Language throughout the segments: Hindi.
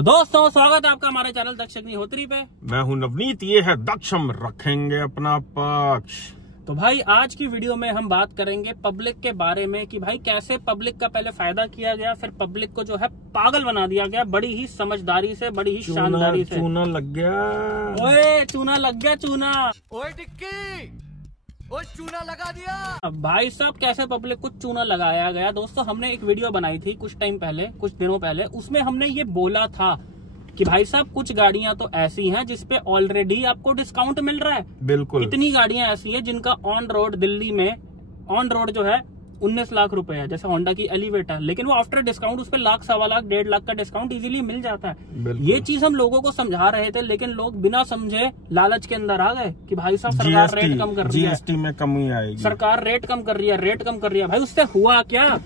तो दोस्तों स्वागत है आपका हमारे चैनल दक्ष अग्निहोत्री पे। मैं हूं नवनीत, ये है दक्षम, रखेंगे अपना पक्ष। तो भाई आज की वीडियो में हम बात करेंगे पब्लिक के बारे में कि भाई कैसे पब्लिक का पहले फायदा किया गया, फिर पब्लिक को जो है पागल बना दिया गया बड़ी ही समझदारी से, बड़ी ही शानदारी से। चूना लग गया, ओए चूना लग गया, चूना ओए टिक्की, ओए चूना लगा दिया। भाई साहब कैसे पब्लिक को चूना लगाया गया। दोस्तों हमने एक वीडियो बनाई थी कुछ टाइम पहले, कुछ दिनों पहले, उसमें हमने ये बोला था कि भाई साहब कुछ गाड़ियां तो ऐसी हैं जिसपे ऑलरेडी आपको डिस्काउंट मिल रहा है। बिल्कुल इतनी गाड़ियां ऐसी हैं जिनका ऑन रोड दिल्ली में ऑन रोड जो है 19 लाख रुपए है, जैसे होंडा की एलिवेटर, लेकिन वो आफ्टर डिस्काउंट उस पर लाख, सवा लाख, 1.5 लाख का डिस्काउंट इजीली मिल जाता है। ये चीज हम लोगों को समझा रहे थे, लेकिन लोग बिना समझे लालच के अंदर आ गए कि भाई साहब सरकार रेट कम कर रही है, जीएसटी में कमी आएगी, सरकार रेट कम कर रही है, रेट कम कर रही है। भाई उससे हुआ क्या,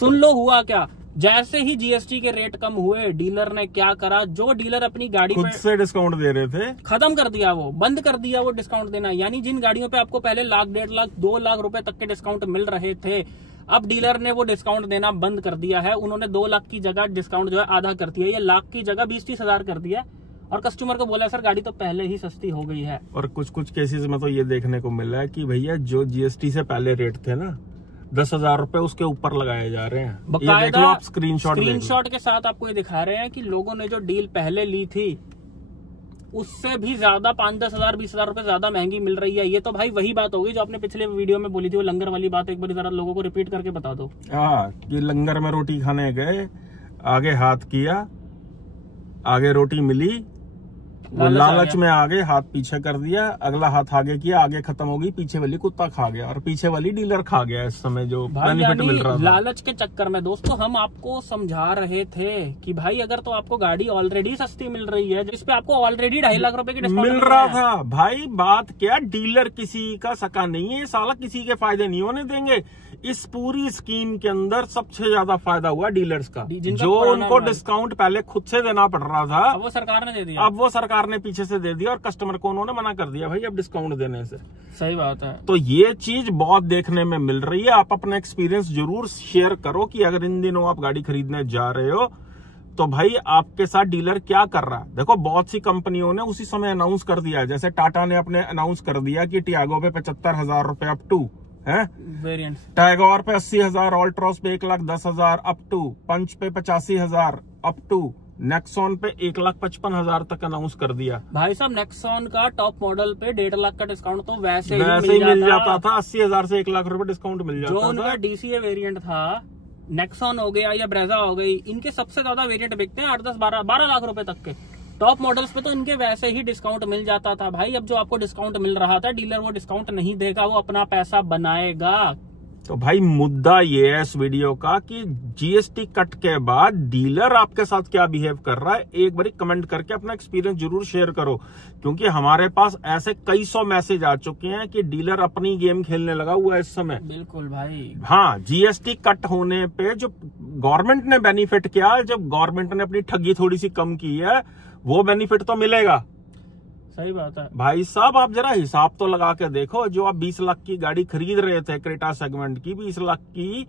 सुन लो हुआ क्या। जैसे ही जीएसटी के रेट कम हुए, डीलर ने क्या करा, जो डीलर अपनी गाड़ी खुद से डिस्काउंट दे रहे थे खत्म कर दिया, वो बंद कर दिया वो डिस्काउंट देना। यानी जिन गाड़ियों पे आपको पहले लाख, 1.5 लाख, 2 लाख रुपए तक के डिस्काउंट मिल रहे थे, अब डीलर ने वो डिस्काउंट देना बंद कर दिया है। उन्होंने 2 लाख की जगह डिस्काउंट जो है आधा कर दिया है, या लाख की जगह 20-30 हजार कर दिया, और कस्टमर को बोला सर गाड़ी तो पहले ही सस्ती हो गई है। और कुछ केसेस में तो ये देखने को मिला है कि भैया जो जीएसटी से पहले रेट थे ना 10,000 रुपए, उसके ऊपर लगाए जा रहे हैं। ये देख लो आप, स्क्रीनशॉट के साथ आपको ये दिखा रहे हैं कि लोगों ने जो डील पहले ली थी उससे भी ज्यादा 5-10 हजार, 20 हजार रुपए ज्यादा महंगी मिल रही है। ये तो भाई वही बात होगी जो आपने पिछले वीडियो में बोली थी, वो लंगर वाली बात। एक बार जरा लोगों को रिपीट करके बता दो। कि लंगर में रोटी खाने गए, आगे हाथ किया, आगे रोटी मिली, वो लालच में आगे हाथ पीछे कर दिया, अगला हाथ आगे किया, आगे खत्म हो गई, पीछे वाली कुत्ता खा गया, और पीछे वाली डीलर खा गया इस समय जो बेनिफिट मिल रहा था। लालच के चक्कर में दोस्तों हम आपको समझा रहे थे कि भाई अगर तो आपको गाड़ी ऑलरेडी सस्ती मिल रही है, जिसपे आपको ऑलरेडी 2.5 लाख रुपए की डिस्काउंट मिल रहा था, भाई बात क्या, डीलर किसी का सका नहीं है, साला किसी के फायदे नहीं होने देंगे। इस पूरी स्कीम के अंदर सबसे ज्यादा फायदा हुआ डीलर्स का, जो उनको डिस्काउंट पहले खुद से देना पड़ रहा था, अब वो सरकार ने दे दिया। अब वो सरकार ने पीछे से दे दिया, और कस्टमर को उन्होंने मना कर दिया भाई अब डिस्काउंट देने से। सही बात है। तो ये चीज बहुत देखने में मिल रही है। आप अपना एक्सपीरियंस जरूर शेयर करो कि अगर इन दिनों आप गाड़ी खरीदने जा रहे हो तो भाई आपके साथ डीलर क्या कर रहा है। देखो बहुत सी कंपनियों ने उसी समय अनाउंस कर दिया, जैसे टाटा ने अपने अनाउंस कर दिया कि टियागो पे 75,000 रुपए अप टू है, वेरिएंट टाइगोर पे 80,000, ऑल्ट्रॉस पे 1,10,000 अप टू, पंच पे 85,000 अप टू, नेक्सॉन पे 1,55,000 तक अनाउंस कर दिया। भाई साहब नेक्सॉन का टॉप मॉडल पे 1.5 लाख का डिस्काउंट तो वैसे ही मिल जाता था। 80,000 से 1 लाख रुपए डिस्काउंट मिल जाता था। जो उनका डीसीए वेरिएंट था, नेक्सॉन हो गया या ब्रेजा हो गई, इनके सबसे ज्यादा वेरिएंट बिकते हैं 8, 10, 12 लाख रुपए तक के। टॉप मॉडल्स पे तो इनके वैसे ही डिस्काउंट मिल जाता था। भाई अब जो आपको डिस्काउंट मिल रहा था, डीलर वो डिस्काउंट नहीं देगा, वो अपना पैसा बनाएगा। तो भाई मुद्दा ये है इस वीडियो का कि जीएसटी कट के बाद डीलर आपके साथ क्या बिहेव कर रहा है। एक बारी कमेंट करके अपना एक्सपीरियंस जरूर शेयर करो, क्योंकि हमारे पास ऐसे कई सौ मैसेज आ चुके हैं कि डीलर अपनी गेम खेलने लगा हुआ है इस समय। बिल्कुल भाई। हाँ, जीएसटी कट होने पे जो गवर्नमेंट ने बेनिफिट किया, जब गवर्नमेंट ने अपनी ठगी थोड़ी सी कम की है, वो बेनिफिट तो मिलेगा। सही बात है भाई साहब, आप जरा हिसाब तो लगा के देखो। जो आप 20 लाख की गाड़ी खरीद रहे थे, क्रेटा सेगमेंट की 20 लाख की,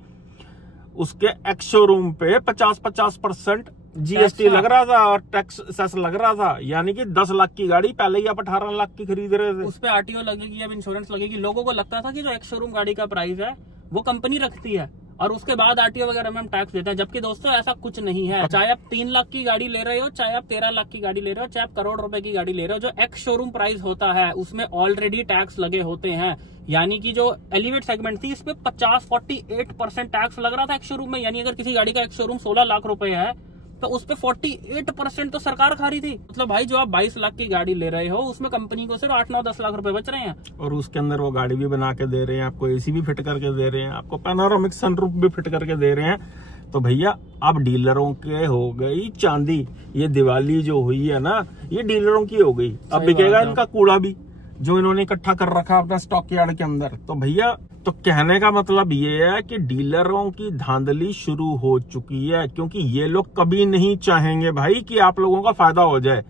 उसके एक्स शोरूम पे 50% जीएसटी लग रहा था और टैक्स सेस लग रहा था। यानी कि 10 लाख की गाड़ी पहले ही आप 18 लाख की खरीद रहे थे। उस पे आरटीओ लगेगी, अब इंश्योरेंस लगेगी। लोगों को लगता था कि जो एक्स शोरूम गाड़ी का प्राइस है वो कंपनी रखती है, और उसके बाद आरटीओ वगैरह में हम टैक्स देते हैं, जबकि दोस्तों ऐसा कुछ नहीं है। चाहे आप 3 लाख की गाड़ी ले रहे हो, चाहे आप 13 लाख की गाड़ी ले रहे हो, चाहे आप करोड़ रुपए की गाड़ी ले रहे हो, जो एक्स शोरूम प्राइस होता है उसमें ऑलरेडी टैक्स लगे होते हैं। यानी कि जो एलिवेट सेगमेंट थी, इस पे 48% टैक्स लग रहा था एक्स शोरूम में। यानी अगर किसी गाड़ी का एक्स शोरूम 16 लाख रुपए है तो उस पे 48% तो सरकार खा रही थी। मतलब भाई जो आप 22 लाख की गाड़ी ले रहे हो, उसमें कंपनी को सिर्फ 8, 9, 10 लाख रुपए बच रहे हैं, और उसके अंदर वो गाड़ी भी बना के दे रहे हैं, आपको एसी भी फिट करके दे रहे हैं, आपको पैनोरामिक सनरूफ भी फिट करके दे रहे हैं। तो भैया अब डीलरों के हो गई चांदी। ये दिवाली जो हुई है ना, ये डीलरों की हो गई। अब बिकेगा इनका कूड़ा भी, जो इन्होंने इकट्ठा कर रखा अपना स्टॉक यार्ड के अंदर। तो भैया, तो कहने का मतलब ये है कि डीलरों की धांधली शुरू हो चुकी है, क्योंकि ये लोग कभी नहीं चाहेंगे भाई कि आप लोगों का फायदा हो जाए।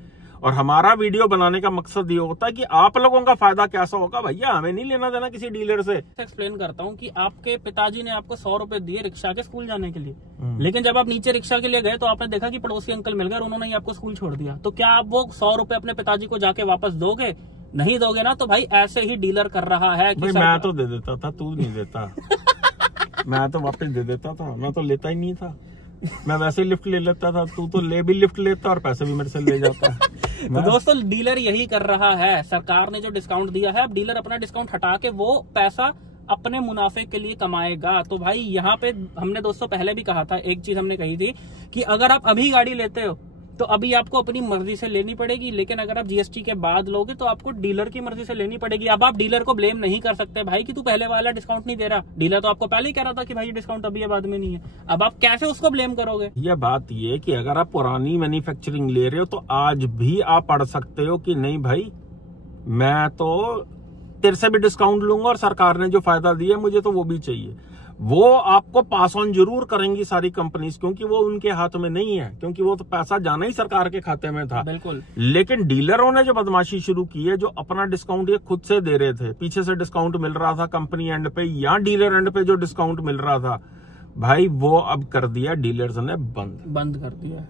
और हमारा वीडियो बनाने का मकसद ये होता है कि आप लोगों का फायदा कैसा होगा। भैया हमें नहीं लेना देना किसी डीलर से। एक्सप्लेन करता हूँ कि आपके पिताजी ने आपको 100 रुपए दिए रिक्शा के स्कूल जाने के लिए, लेकिन जब आप नीचे रिक्शा के लिए गए तो आपने देखा कि पड़ोसी अंकल मिल गए और उन्होंने ही आपको स्कूल छोड़ दिया। तो क्या आप वो 100 रुपए अपने पिताजी को जाके वापस दोगे? नहीं दोगे ना। तो भाई ऐसे ही डीलर कर रहा है कि मैं तो दे देता था, तू नहीं देता। मैं तो वापस दे देता था, मैं तो लेता ही नहीं था। मैं वैसे ही लिफ्ट ले लेता था, तू तो ले भी लिफ्ट लेता और पैसे भी मेरे से ले जाता। तो दोस्तों डीलर यही कर रहा है। सरकार ने जो डिस्काउंट दिया है, अब डीलर अपना डिस्काउंट हटा के वो पैसा अपने मुनाफे के लिए कमाएगा। तो भाई यहाँ पे हमने दोस्तों पहले भी कहा था, एक चीज हमने कही थी कि अगर आप अभी गाड़ी लेते हो तो अभी आपको अपनी मर्जी से लेनी पड़ेगी, लेकिन अगर आप जीएसटी के बाद लोगे तो आपको डीलर की मर्जी से लेनी पड़ेगी। अब आप डीलर को ब्लेम नहीं कर सकते भाई कि तू पहले वाला डिस्काउंट नहीं दे रहा। डीलर तो आपको पहले ही कह रहा था कि भाई डिस्काउंट अभी है बाद में नहीं है। अब आप कैसे उसको ब्लेम करोगे? यह बात ये कि अगर आप पुरानी मैन्युफैक्चरिंग ले रहे हो तो आज भी आप पढ़ सकते हो कि नहीं भाई मैं तो तेरे से भी डिस्काउंट लूंगा और सरकार ने जो फायदा दिया मुझे तो वो भी चाहिए। वो आपको पास ऑन जरूर करेंगी सारी कंपनीज, क्योंकि वो उनके हाथ में नहीं है, क्योंकि वो तो पैसा जाना ही सरकार के खाते में था। बिल्कुल। लेकिन डीलरों ने जो बदमाशी शुरू की है, जो अपना डिस्काउंट ये खुद से दे रहे थे, पीछे से डिस्काउंट मिल रहा था कंपनी एंड पे या डीलर एंड पे जो डिस्काउंट मिल रहा था, भाई वो अब कर दिया डीलर्स ने बंद कर दिया।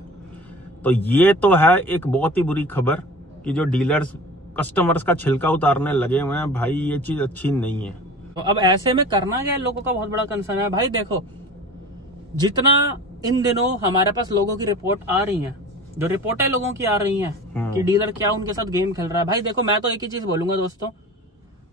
तो ये तो है एक बहुत ही बुरी खबर कि जो डीलर्स कस्टमर्स का छिलका उतारने लगे हुए हैं। भाई ये चीज अच्छी नहीं है। तो अब ऐसे में करना क्या है, लोगों का बहुत बड़ा कंसर्न है। भाई देखो, जितना इन दिनों हमारे पास लोगों की रिपोर्ट आ रही है, जो रिपोर्टें लोगों की आ रही हैं कि डीलर क्या उनके साथ गेम खेल रहा है। भाई देखो, मैं तो एक ही चीज बोलूंगा दोस्तों,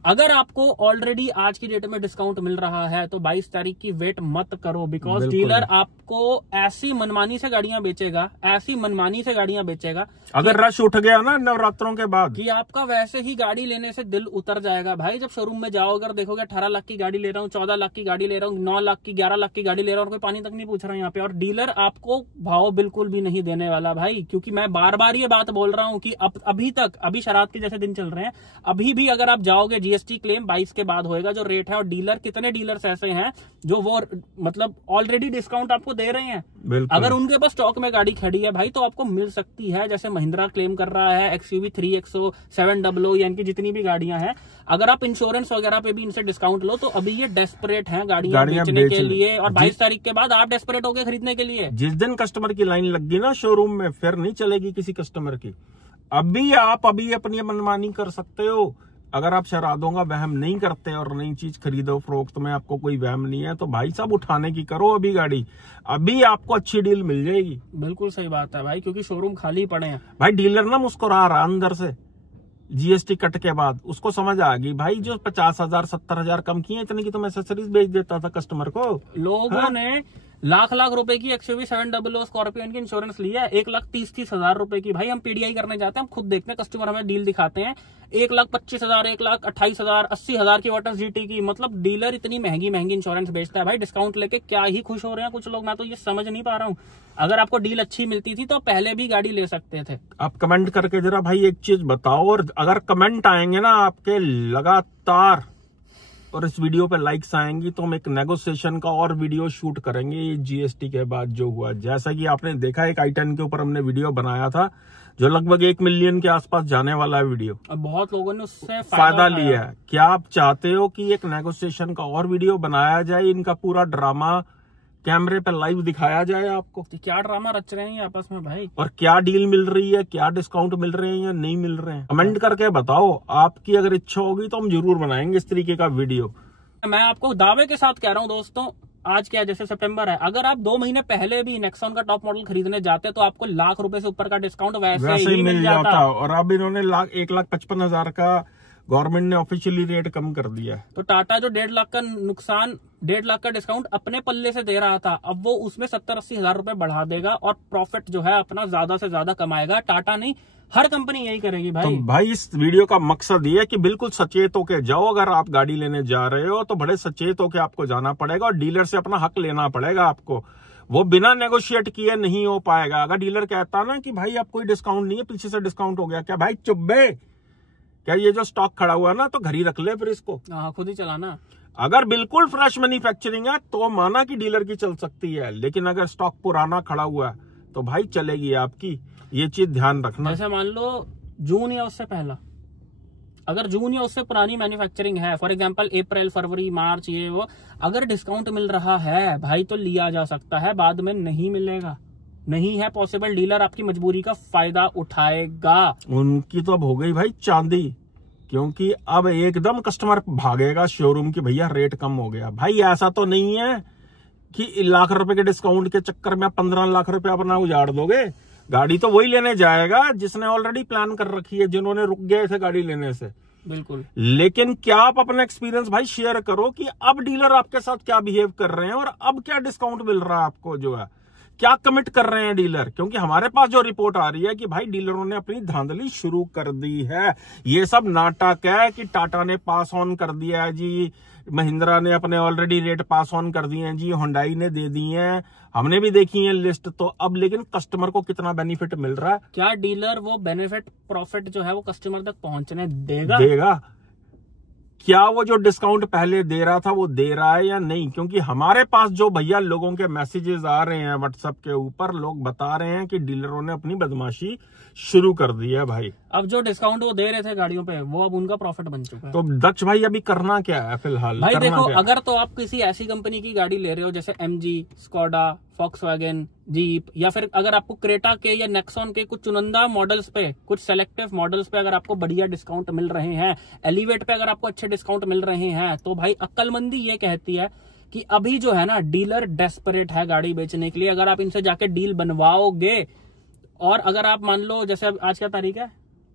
अगर आपको ऑलरेडी आज की डेट में डिस्काउंट मिल रहा है तो 22 तारीख की वेट मत करो, बिकॉज डीलर आपको ऐसी मनमानी से गाड़ियां बेचेगा, ऐसी मनमानी से गाड़ियां बेचेगा अगर रश उठ गया ना नवरात्रों के बाद कि आपका वैसे ही गाड़ी लेने से दिल उतर जाएगा। भाई जब शोरूम में जाओ, अगर देखोगे 18 लाख की गाड़ी ले रहा हूँ, 14 लाख की गाड़ी ले रहा हूँ, 9 लाख की 11 लाख की गाड़ी ले रहा हूँ और कोई पानी तक नहीं पूछ रहा है यहाँ पे, और डीलर आपको भाव बिल्कुल भी नहीं देने वाला भाई। क्योंकि मैं बार बार ये बात बोल रहा हूँ कि अभी शराब के जैसे दिन चल रहे हैं, अभी भी अगर आप जाओगे जीएसटी क्लेम 22 के बाद होएगा जो रेट है। और डीलर, कितने डीलर्स ऐसे हैं जो वो मतलब ऑलरेडी डिस्काउंट आपको दे रहे हैं। अगर उनके पास स्टॉक में गाड़ी खड़ी है भाई तो आपको मिल सकती है। जैसे महिंद्रा क्लेम कर रहा है, XUV 3XO, 700, यानी कि जितनी भी गाड़ियां हैं, अगर आप इंश्योरेंस वगैरह पे भी इनसे डिस्काउंट लो तो अभी ये डेस्परेट हैं गाड़ियां बेचने के लिए। और 22 तारीख के बाद आप डेस्परेट हो गए खरीदने के लिए। जिस दिन कस्टमर की लाइन लग गई ना शोरूम में, फिर नहीं चलेगी किसी कस्टमर की। अभी आप अपनी मनमानी कर सकते हो। अगर आप शराधों का वहम नहीं करते और नई चीज खरीदो फरोख्त में आपको कोई वहम नहीं है तो भाई साहब उठाने की करो अभी गाड़ी, अभी आपको अच्छी डील मिल जाएगी। बिल्कुल सही बात है भाई, क्योंकि शोरूम खाली पड़े हैं। भाई डीलर ना मुस्कुरा रहा अंदर से, जीएसटी कट के बाद उसको समझ आ गई भाई जो 50,000 70,000 कम किए इतने की तो मैं एक्सेसरीज बेच देता था कस्टमर को। लोगों ने लाख रुपए की XUV 700 स्कॉर्पियन की इंश्योरेंस लिया है, 1,30,30,000 रुपए की। भाई हम पीडीआई करने जाते हैं, हम खुद देखते हैं, कस्टमर हमें डील दिखाते हैं 1,25,000, 1,28,000, 80,000 की वाटर GT की। मतलब डीलर इतनी महंगी इंश्योरेंस बेचता है भाई, डिस्काउंट लेके क्या ही खुश हो रहे हैं कुछ लोग। मैं तो ये समझ नहीं पा रहा हूँ। अगर आपको डील अच्छी मिलती थी तो पहले भी गाड़ी ले सकते थे। आप कमेंट करके जरा भाई एक चीज बताओ, और अगर कमेंट आएंगे ना आपके लगातार और इस वीडियो पे लाइक्स आएंगी तो हम एक नेगोशिएशन का और वीडियो शूट करेंगे ये जीएसटी के बाद जो हुआ। जैसा कि आपने देखा एक i10 के ऊपर हमने वीडियो बनाया था जो लगभग 1 मिलियन के आसपास जाने वाला है वीडियो, और बहुत लोगों ने उससे फायदा लिया है। क्या आप चाहते हो कि एक नेगोशिएशन का और वीडियो बनाया जाए, इनका पूरा ड्रामा कैमरे पे लाइव दिखाया जाए आपको? क्या ड्रामा रच रहे हैं आपस में भाई, और क्या डील मिल रही है, क्या डिस्काउंट मिल रहे हैं या नहीं मिल रहे हैं, कमेंट करके बताओ। आपकी अगर इच्छा होगी तो हम जरूर बनाएंगे इस तरीके का वीडियो। मैं आपको दावे के साथ कह रहा हूं दोस्तों, आज क्या जैसे सितंबर है, अगर आप 2 महीने पहले भी नेक्सॉन का टॉप मॉडल खरीदने जाते तो आपको लाख रुपए से ऊपर का डिस्काउंट वैसे ही मिल जाता। और अब इन्होंने 1,55,000 का गवर्नमेंट ने ऑफिशियली रेट कम कर दिया है। तो टाटा जो 1.5 लाख का नुकसान, 1.5 लाख का डिस्काउंट अपने पल्ले से दे रहा था, अब वो उसमें 70-80 हजार रुपए बढ़ा देगा और प्रॉफिट जो है अपना ज्यादा से ज्यादा कमाएगा। टाटा नहीं, हर कंपनी यही करेगी भाई। तो भाई इस वीडियो का मकसद ये है कि बिल्कुल सचेत होके जाओ। अगर आप गाड़ी लेने जा रहे हो तो बड़े सचेत होके आपको जाना पड़ेगा और डीलर से अपना हक लेना पड़ेगा आपको। वो बिना नेगोशिएट किए नहीं हो पाएगा। अगर डीलर कहता ना कि भाई आप कोई डिस्काउंट नहीं है, पीछे से डिस्काउंट हो गया, क्या भाई चुब्बे, क्या ये जो स्टॉक खड़ा हुआ है ना तो घर ही रख ले फिर इसको, खुद ही चलाना। अगर बिल्कुल फ्रेश मैन्युफैक्चरिंग है तो माना कि डीलर की चल सकती है, लेकिन अगर स्टॉक पुराना खड़ा हुआ है तो भाई चलेगी आपकी। ये चीज ध्यान रखना। जैसे मान लो जून या उससे पहला, अगर जून या उससे पुरानी मैन्युफैक्चरिंग है, फॉर एग्जांपल अप्रैल, फरवरी, मार्च, ये वो, अगर डिस्काउंट मिल रहा है भाई तो लिया जा सकता है, बाद में नहीं मिलेगा, नहीं है पॉसिबल। डीलर आपकी मजबूरी का फायदा उठाएगा। उनकी तो अब हो गई भाई चांदी, क्योंकि अब एकदम कस्टमर भागेगा शोरूम की, भैया रेट कम हो गया। भाई ऐसा तो नहीं है कि लाख रुपए के डिस्काउंट के चक्कर में 15 लाख रुपए अपना उजाड़ दोगे। गाड़ी तो वही लेने जाएगा जिसने ऑलरेडी प्लान कर रखी है, जिन्होंने रुक गए थे गाड़ी लेने से। बिल्कुल। लेकिन क्या आप अपना एक्सपीरियंस भाई शेयर करो कि अब डीलर आपके साथ क्या बिहेव कर रहे हैं और अब क्या डिस्काउंट मिल रहा है आपको, जो है क्या कमिट कर रहे हैं डीलर। क्योंकि हमारे पास जो रिपोर्ट आ रही है कि भाई डीलरों ने अपनी धांधली शुरू कर दी है। ये सब नाटक है कि टाटा ने पास ऑन कर दिया है जी, महिंद्रा ने अपने ऑलरेडी रेट पास ऑन कर दिए हैं जी, होंडाई ने दे दी है, हमने भी देखी है लिस्ट। तो अब लेकिन कस्टमर को कितना बेनिफिट मिल रहा है? क्या डीलर वो बेनिफिट प्रॉफिट जो है वो कस्टमर तक पहुंचने देगा? क्या वो जो डिस्काउंट पहले दे रहा था वो दे रहा है या नहीं? क्योंकि हमारे पास जो भैया लोगों के मैसेजेस आ रहे हैं व्हाट्सएप के ऊपर, लोग बता रहे हैं कि डीलरों ने अपनी बदमाशी शुरू कर दी है भाई। अब जो डिस्काउंट वो दे रहे थे गाड़ियों पे, वो अब उनका प्रॉफिट बन चुका है। तो दक्ष भाई अभी करना क्या है फिलहाल? भाई देखो, अगर तो आप किसी ऐसी कंपनी की गाड़ी ले रहे हो जैसे MG, स्कोडा, फॉक्सवैगन, जीप, या फिर अगर आपको क्रेटा के या नेक्सॉन के कुछ चुनिंदा मॉडल्स पे, कुछ सेलेक्टिव मॉडल्स पे अगर आपको बढ़िया डिस्काउंट मिल रहे हैं, एलिवेट पे अगर आपको अच्छे डिस्काउंट मिल रहे हैं, तो भाई अक्लमंदी ये कहती है कि अभी जो है ना डीलर डेस्परेट है गाड़ी बेचने के लिए। अगर आप इनसे जाके डील बनवाओगे, और अगर आप मान लो जैसे आज क्या तारीख है,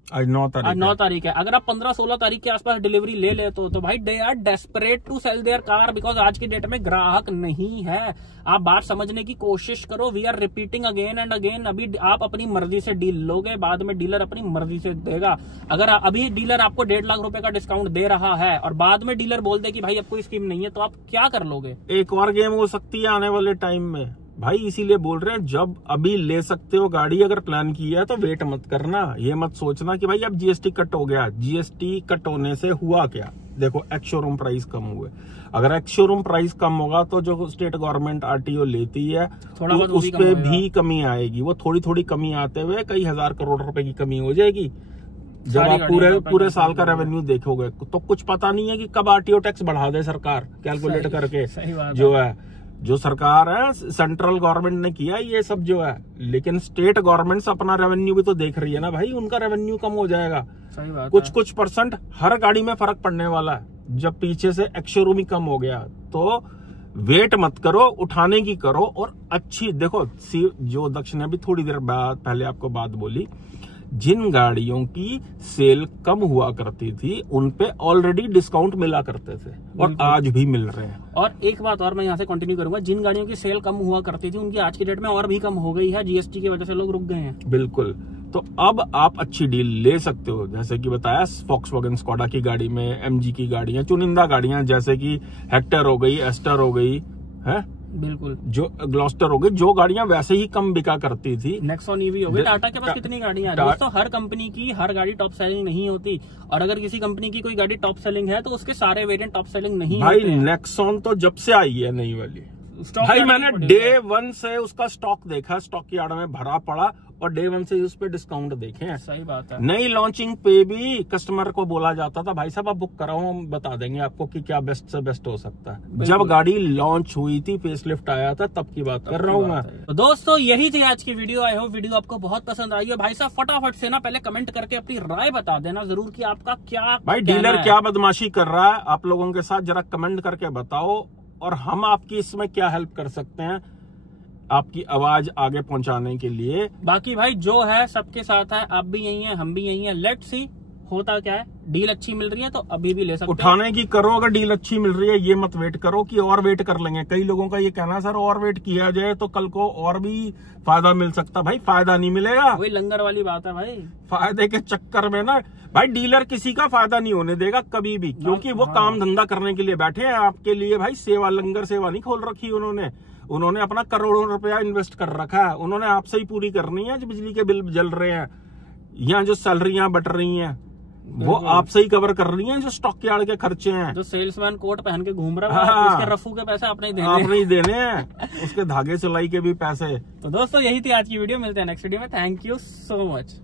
आज 9 तारीख है, अगर आप 15-16 तारीख के आसपास डिलीवरी ले ले तो भाई they are desperate to sell their car, because आज की डेट में ग्राहक नहीं है। आप बात समझने की कोशिश करो। We are repeating again and again. अभी आप अपनी मर्जी से डील लोगे, बाद में डीलर अपनी मर्जी से देगा। अगर अभी डीलर आपको 1.5 लाख रुपए का डिस्काउंट दे रहा है और बाद में डीलर बोल दे कि भाई अब कोई स्कीम नहीं है, तो आप क्या कर लोगे? एक और गेम हो सकती है आने वाले टाइम में भाई, इसीलिए बोल रहे हैं जब अभी ले सकते हो गाड़ी, अगर प्लान किया है तो वेट मत करना। ये मत सोचना कि भाई अब GST कट हो गया। GST कट होने से हुआ क्या? देखो, एक्स शोरूम प्राइस कम हुए। अगर एक्स शोरूम प्राइस कम होगा तो जो स्टेट गवर्नमेंट RTO लेती है तो उस पे भी कमी आएगी। वो थोड़ी थोड़ी कमी आते हुए कई हजार करोड़ रुपए की कमी हो जाएगी। जब आप पूरे साल का रेवेन्यू देखोगे तो कुछ पता नहीं है कि कब RTO टैक्स बढ़ा दे सरकार, कैलकुलेट करके। जो है, जो सरकार है, सेंट्रल गवर्नमेंट ने किया ये सब जो है, लेकिन स्टेट गवर्नमेंट अपना रेवेन्यू भी तो देख रही है ना भाई। उनका रेवेन्यू कम हो जाएगा, सही बात है। कुछ परसेंट हर गाड़ी में फर्क पड़ने वाला है जब पीछे से एक्स शोरूम ही कम हो गया। तो वेट मत करो, उठाने की करो। और अच्छी देखो, जो दक्ष ने भी थोड़ी देर बाद पहले आपको बात बोली, जिन गाड़ियों की सेल कम हुआ करती थी उन पे ऑलरेडी डिस्काउंट मिला करते थे और आज भी मिल रहे हैं। और एक बात और मैं यहाँ से कंटिन्यू करूंगा, जिन गाड़ियों की सेल कम हुआ करती थी उनकी आज की डेट में और भी कम हो गई है। GST की वजह से लोग रुक गए हैं। बिल्कुल। तो अब आप अच्छी डील ले सकते हो, जैसे कि बताया फॉक्सवैगन स्कोडा की गाड़ी में, MG की गाड़ियां, चुनिंदा गाड़ियां जैसे कि हेक्टर हो गई, एस्टर हो गई है, बिल्कुल, जो ग्लॉस्टर हो गई, जो गाड़ियां वैसे ही कम बिका करती थी। नेक्सॉन EV हो गई। टाटा के पास कितनी गाड़ियां हैं दोस्तों? हर कंपनी की हर गाड़ी टॉप सेलिंग नहीं होती, और अगर किसी कंपनी की कोई गाड़ी टॉप सेलिंग है तो उसके सारे वेरिएंट टॉप सेलिंग नहीं भाई होते हैं। नेक्सॉन तो जब से आई है नई वाली, भाई मैंने डे 1 से उसका स्टॉक देखा, स्टॉक यार्ड में भरा पड़ा, और डे 1 से उस पे डिस्काउंट देखे हैं। सही बात है। नई लॉन्चिंग पे भी कस्टमर को बोला जाता था भाई साहब आप बुक कराओ, हम बता देंगे आपको कि क्या बेस्ट से बेस्ट हो सकता है। जब गाड़ी लॉन्च हुई थी, फेसलिफ्ट आया था, तब की बात कर रहा हूँ मैं। तो दोस्तों यही थी आज की वीडियो। आई होप वीडियो आपको बहुत पसंद आई है। भाई साहब फटाफट से ना पहले कमेंट करके अपनी राय बता देना जरूर कि आपका क्या भाई डीलर क्या बदमाशी कर रहा है आप लोगों के साथ, जरा कमेंट करके बताओ, और हम आपकी इसमें क्या हेल्प कर सकते हैं आपकी आवाज आगे पहुंचाने के लिए। बाकी भाई जो है सबके साथ है, आप भी यही है, हम भी यही है। लेट्स सी होता क्या है। डील अच्छी मिल रही है तो अभी भी ले सकते हैं। उठाने की करो, अगर डील अच्छी मिल रही है ये मत वेट करो कि और वेट कर लेंगे। कई लोगों का ये कहना है सर और वेट किया जाए तो कल को और भी फायदा मिल सकता। भाई फायदा नहीं मिलेगा, वही लंगर वाली बात है भाई। फायदे के चक्कर में ना भाई डीलर किसी का फायदा नहीं होने देगा कभी भी, क्योंकि वो काम धंधा करने के लिए बैठे हैं आपके लिए। भाई सेवा, लंगर सेवा नहीं खोल रखी उन्होंने अपना करोड़ों रुपया इन्वेस्ट कर रखा है। उन्होंने आपसे ही पूरी करनी है जो बिजली के बिल जल रहे हैं या जो सैलरियां बट रही हैं, वो आपसे ही कवर कर रही हैं जो स्टॉक यार्ड के खर्चे हैं। जो सेल्समैन कोट पहन के घूम रहा है, हाँ। उसके रफू के पैसे आपने ही देने हैं, उसके धागे सिलाई के भी पैसे। तो दोस्तों यही थी आज की वीडियो, मिलते हैं नेक्स्ट वीडियो में। Thank you so much.